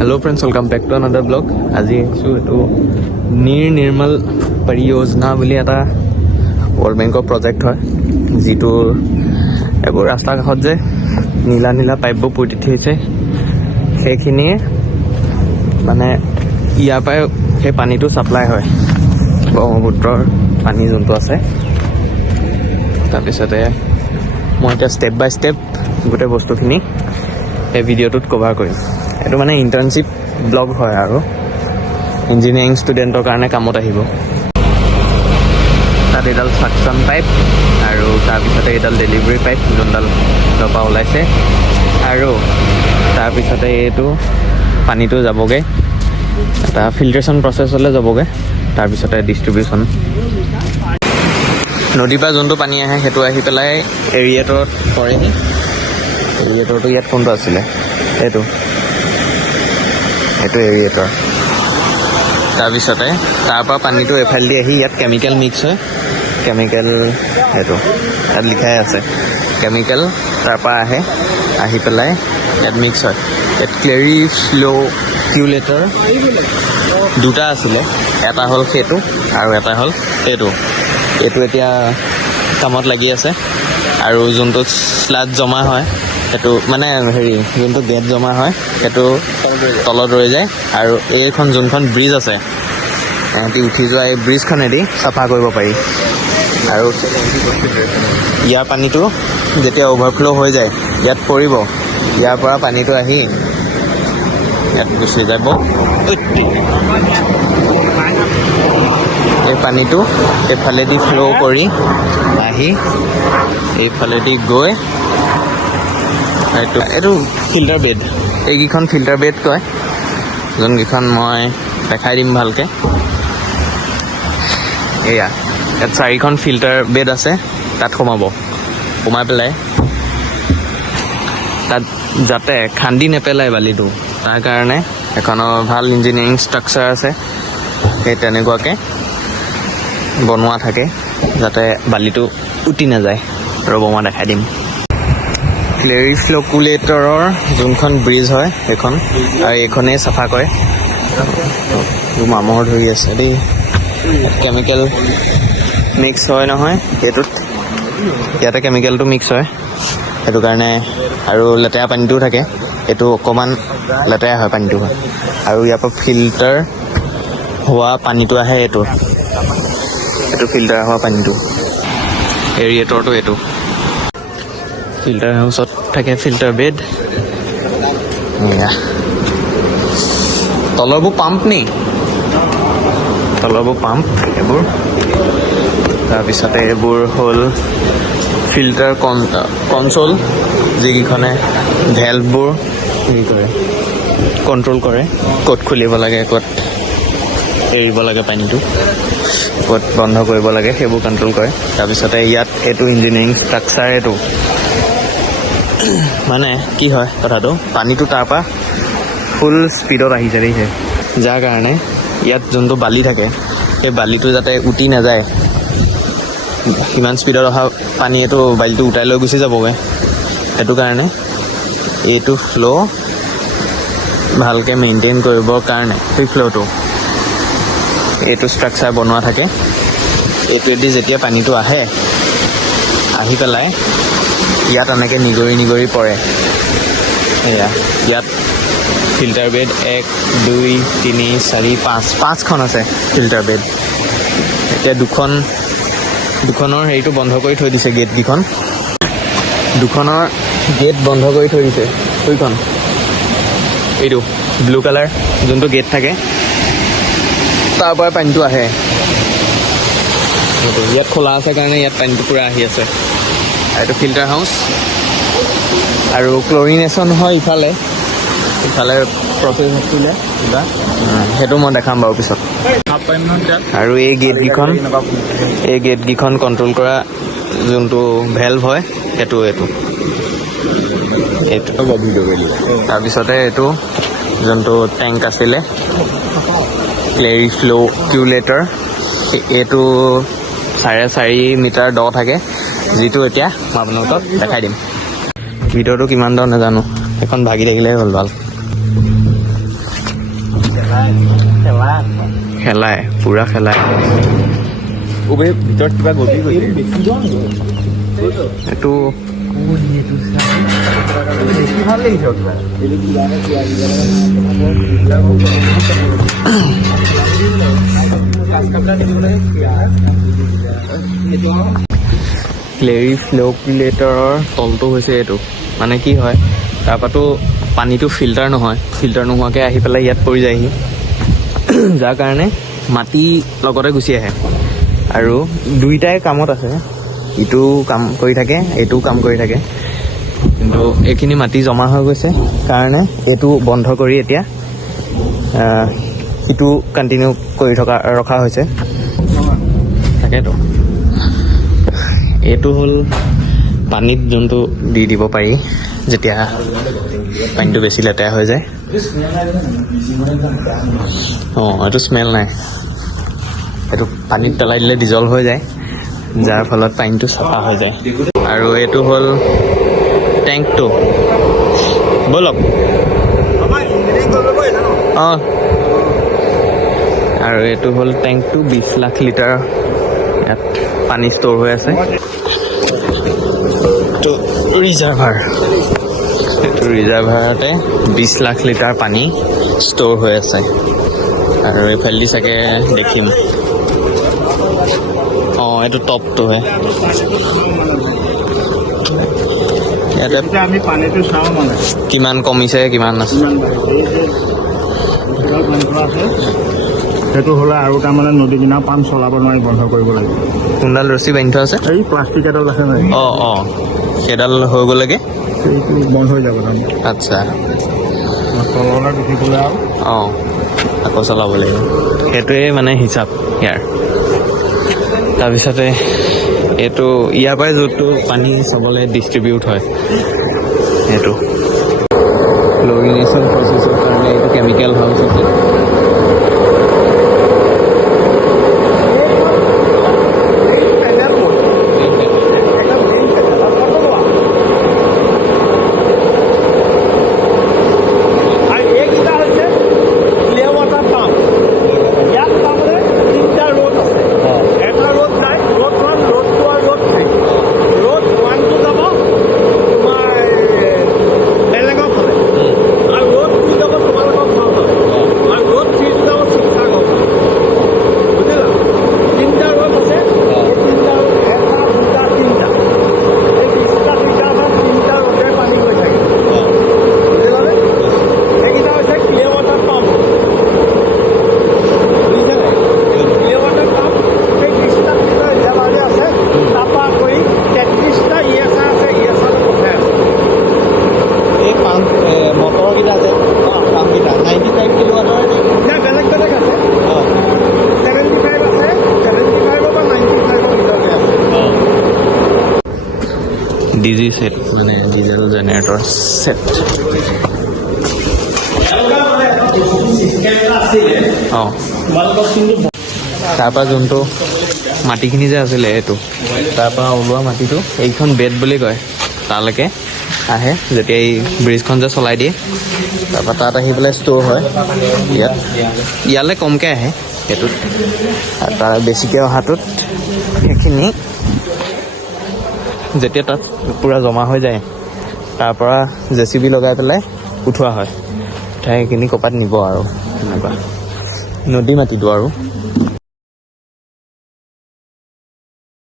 Hello friends, welcome back to another blog. আজি আহিছোঁ এইটো নিৰ্মল পৰিযোজনা বুলি এটা ৱৰ্ল্ড বেংকৰ প্ৰজেক্ট হয়, যিটো এইবোৰ ৰাস্তাৰ কাষত যে নীলা নীলা পাইপবোৰ পুতি থৈছে, সেইখিনিয়ে মানে ইয়াৰ পৰাই সেই পানীটো ছাপ্লাই হয়, ব্ৰহ্মপুত্ৰৰ পানী যোনটো আছে। তাৰপিছতে মই এতিয়া ষ্টেপ বাই ষ্টেপ গোটেই বস্তুখিনি এই ভিডিঅ'টোত কভাৰ কৰিম। এইটো মানে ইণ্টাৰ্ণশ্বিপ ব্লগ হয় আৰু ইঞ্জিনিয়াৰিং ষ্টুডেণ্টৰ কাৰণে কামত আহিব। তাত এডাল ছাকশ্যন পাইপ আৰু তাৰপিছতে এডাল ডেলিভাৰী পাইপ যোনডাল পৰা ওলাইছে, আৰু তাৰপিছতে এইটো পানীটো যাবগৈ এটা ফিল্ট্ৰেশ্যন প্ৰচেছলৈ যাবগৈ, তাৰপিছতে ডিষ্ট্ৰিবিউশ্যন। নদীৰ পৰা যোনটো পানী আহে সেইটো আহি পেলাই এৰিয়েটৰত পৰেহি। এৰিয়েটৰটো ইয়াত কোনটো আছিলে, এইটো এৰিয়েটৰ। তাৰপিছতে তাৰপৰা পানীটো এফালেদি আহি ইয়াত কেমিকেল মিক্স হয়। কেমিকেল সেইটো ইয়াত লিখাই আছে, কেমিকেল তাৰপৰা আহি পেলাই ইয়াত মিক্স হয়। ইয়াত ক্লেৰিফ্ল'কিউলেটৰ দুটা আছিলে, এটা হ'ল সেইটো আৰু এটা হ'ল এইটো এতিয়া কামত লাগি আছে। আৰু যোনটো স্লাজ জমা হয় সেইটো মানে যোনটো গেট জমা হয় সেইটো তলত ৰৈ যায়, আৰু এইখন যোনখন ব্ৰিজ আছে সিহঁতি উঠি যোৱা এই ব্ৰিজখনেদি চাফা কৰিব পাৰি। আৰু ইয়াৰ পানীটো যেতিয়া অ'ভাৰফ্ল' হৈ যায় ইয়াত পৰিব, ইয়াৰ পৰা পানীটো আহি ইয়াত গুচি যাব। এই পানীটো এইফালেদি ফ্ল' কৰি আহি এইফালেদি গৈ এইটো ফিল্টাৰ বেড। এইকেইখন ফিল্টাৰ বেড কয়, যোনকেইখন মই দেখাই দিম ভালকৈ। ইয়াত 4খন ফিল্টাৰ বেড আছে, তাত সোমাই পেলাই তাত যাতে খান্দি নেপেলায় বালিটো, তাৰ কাৰণে এখনৰ ভাল ইঞ্জিনিয়াৰিং ষ্ট্ৰাকচাৰ আছে। সেই তেনেকুৱাকৈ বনোৱা থাকে যাতে বালিটো উটি নাযায়। ৰ'ব মই দেখাই দিম। ক্লেৰিফ্ল'কুলেটৰৰ যোনখন ব্ৰিজ হয় সেইখন, আৰু এইখনেই চাফা কৰে। মামৰ ধৰি আছে দেই, কেমিকেল মিক্স হয় নহয় সেইটোত, ইয়াতে কেমিকেলটো মিক্স হয় সেইটো কাৰণে, আৰু লেতেৰা পানীটোও থাকে, এইটো অকণমান লেতেৰা হয় পানীটো হয়। আৰু ইয়াৰ পৰা ফিল্টাৰ হোৱা পানীটো আহে, এইটো ফিল্টাৰ হোৱা পানীটো। এৰিয়েটৰটো এইটো ফিল্টাৰ হাউচত থাকে ফিল্টাৰ বেড। তলৰবোৰ পাম্প নি, তলৰবোৰ পাম্প এইবোৰ। তাৰপিছতে এইবোৰ হ'ল ফিল্টাৰ কনচোল, যিকেইখনে ভেলভবোৰ কণ্ট্ৰল কৰে, ক'ত খুলিব লাগে, ক'ত এৰিব লাগে পানীটো, ক'ত বন্ধ কৰিব লাগে, সেইবোৰ কণ্ট্ৰল কৰে। তাৰপিছতে ইয়াত এইটো ইঞ্জিনিয়াৰিং ষ্ট্ৰাকচাৰ, এইটো মানে কি হয় কথাটো, পানীটো তাৰপৰা ফুল স্পীডত আহিছে দেখিছে, যাৰ কাৰণে ইয়াত যোনটো বালি থাকে সেই বালিটো যাতে উটি নাযায়, সিমান স্পীডত অহা পানীয়েতো বালিটো উটাই লৈ গুচি যাবগৈ। সেইটো কাৰণে এইটো ফ্ল' ভালকৈ মেইনটেইন কৰিবৰ কাৰণে সেই ফ্ল'টো এইটো ষ্ট্ৰাকচাৰ বনোৱা থাকে। এইটোৱেদি যেতিয়া পানীটো আহি পেলাই ইয়াত এনেকৈ নিগৰি পৰে। ইয়াত ফিল্টাৰ বেড 1, 2, 3, 4, 5খন আছে ফিল্টাৰ বেড। এতিয়া দুখনৰ হেৰিটো বন্ধ কৰি থৈ দিছে, গেটকেইখন দুখনৰ গেট বন্ধ কৰি থৈ দিছে। সেইখন এইটো ব্লু কালাৰ যোনটো গেট থাকে তাৰ পৰা পানীটো আহে, ইয়াত খোলা আছে কাৰণে ইয়াত পানীটো পূৰা আহি আছে। এইটো ফিল্টাৰ হাউচ, আৰু ক্লৰিনেশ্যন হয় ইফালে প্ৰচেছ আছিলে কিবা, সেইটো মই দেখাম বাৰু পিছত। আৰু এই গেটকেইখন কণ্ট্ৰল কৰা যোনটো ভেলভ হয় সেইটো তাৰপিছতে এইটো যোনটো টেংক আছিলে ক্লেৰিফ্ল'কিউলেটৰ, এইটো 4.5 মিটাৰ দ থাকে, যিটো এতিয়া মই আপোনালোকক দেখাই দিম। ভিতৰটো কিমান দ নাজানো, এখন ভাগি থাকিলে হ'ল ভাল। খেলাই পুৰা খেলাই ভিতৰত কিবা গলি গৈছে এইটো ভাল ক্লেৰী ফ্ল'কুলেটৰৰ তলটো হৈছে এইটো মানে কি হয় তাৰপৰাতো পানীটো ফিল্টাৰ নহয় ফিল্টাৰ নোহোৱাকৈ আহি পেলাই ইয়াত পৰি যায়হি যাৰ কাৰণে মাটি লগতে গুচি আহে আৰু দুইটাই কামত আছে ইটো কাম কৰি থাকে এইটোও কাম কৰি থাকে কিন্তু এইখিনি মাটি জমা হৈ গৈছে কাৰণে এইটো বন্ধ কৰি এতিয়া সিটো কণ্টিনিউ কৰি ৰখা হৈছে তাকেতো এইটো হ'ল পানীত যোনটো দি দিব পাৰি যেতিয়া পানীটো বেছি লেতেৰা হৈ যায় এইটো স্মেল নাই এইটো পানীত পেলাই দিলে ডিজল্ভ হৈ যায় যাৰ ফলত পানীটো চাফা হৈ যায় আৰু এইটো হ'ল টেংকটো ব'লক অঁ আৰু এইটো হ'ল টেংকটো 20 লাখ লিটাৰ ইয়াত পানী ষ্ট'ৰ হৈ আছে এইটো ৰিজাৰ্ভাৰ এইটো ৰিজাৰ্ভাৰতে 20 লাখ লিটাৰ পানী ষ্ট'ৰ হৈ আছে আৰু এইফালেদি চাগে দেখিম এইটো টপটোহে ইয়াতে আমি পানীটো চাওঁ মানে কিমান কমিছে কিমান আছে সেইটো হ'লে আৰু তাৰমানে নদী কিনা পাম্প চলাব নোৱাৰি বন্ধ কৰিব লাগিব কোনডাল ৰছী বান্ধি থোৱা আছে এই প্লাষ্টিক এডাল আছে নাই সেইডাল হৈ গ'লেগে সেইটো বন্ধ হৈ যাব তাৰমানে আচ্ছা তললৈ গুচি গ'লে আৰু আকৌ চলাব লাগিব সেইটোৱে মানে হিচাপ ইয়াৰ তাৰপিছতে এইটো ইয়াৰ পৰাই য'তটো পানী চবলৈ ডিষ্ট্ৰিবিউট হয় সেইটো ক্লৰিনেশ্যন প্ৰচেছৰ কাৰণে এইটো কেমিকেল হাউচ আছে ডিজি সেট মানে ডিজেল জেনেৰেটৰ সেট তাৰপৰা যোনটো মাটিখিনি যে আছিলে এইটো তাৰপৰা ওলোৱা মাটিটো এইখন বেড বুলি কয় তালৈকে আহে যেতিয়া এই ব্ৰিজখন যে চলাই দিয়ে তাৰপৰা তাত আহি পেলাই ষ্ট'ৰ হয় ইয়ালৈ কমকৈ আহে সেইটোত আৰু তাৰ বেছিকৈ অহাটোত সেইখিনি যেতিয়া তাত পূৰা জমা হৈ যায় তাৰ পৰা JCB লগাই পেলাই উঠোৱা হয় উঠাই সেইখিনি ক'ৰবাত নিব আৰু তেনেকুৱা নদী মাটিটো আৰু